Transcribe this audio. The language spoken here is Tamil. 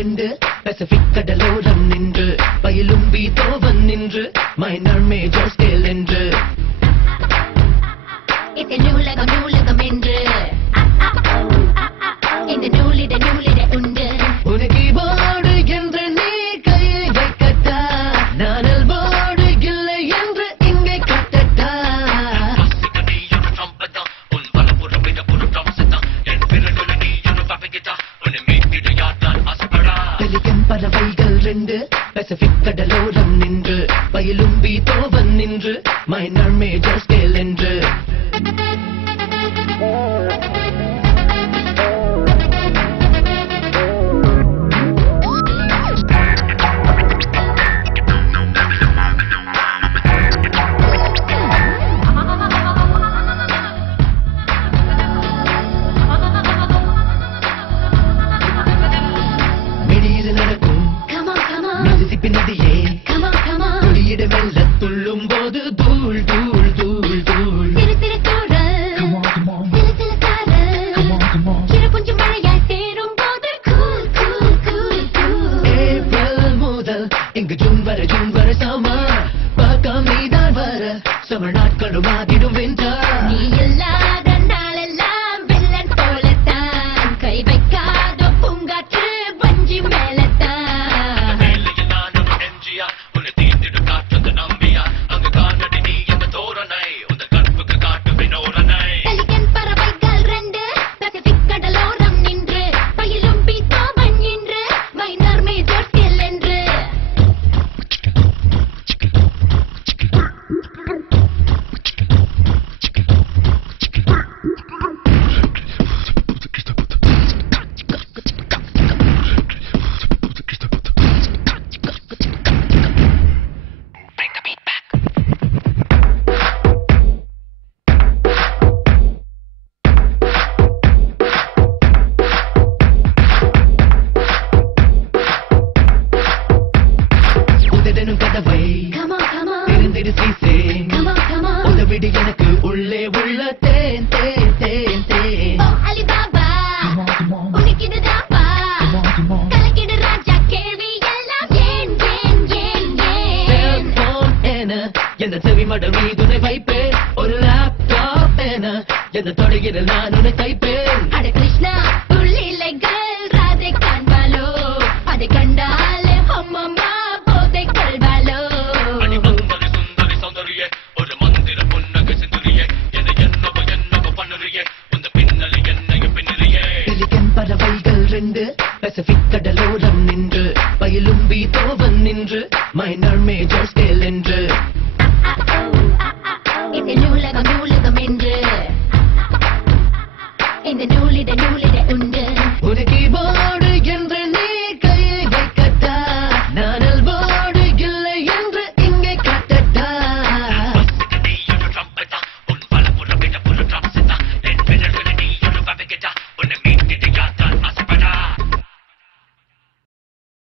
ரெண்டு பசிபிக் கடலோரம் நின்று பயிலும் பீத்தோவன் நின்று மைனர் மேஜர் ஸ்கேல் என்று இந்த நூலகம் என்று இந்த நூலிட உண்டு ஒரு கீபோர்டு என்று நீ கையை வைக்கட்டா நானல் போர்டு இல்லை என்று இங்கே கட்டட்டா பெலிகன் பறவைகள் ரெண்டு பசிபிக் கடலோரம் நின்று பயிலும் பீத்தோவன் நின்று மைனர் மேஜர் ஸ்கேல் என்று நதியே துளியிட மெல்ல துள்ளும் போது தூள் தூள் தூள் தூள் திரு சிறு கொஞ்சம் மழையாய் சேரும் போது ஏப்ரல் முதல் இங்கு ஜூன் வரை சமர் பார்க்க நீதான் வர சமர் நாட்களும் ஆகிடும் வென்றார் நீ இல்லாத நாளெல்லாம் வெள்ளன் போலத்தான் கை வைக்காத பூங்காற்று வஞ்சி மேலத்தான் உதவிடு எனக்கு உள்ளே உள்ள தேன் தேன் தேன் தேன் அலிபாபா உனக்கு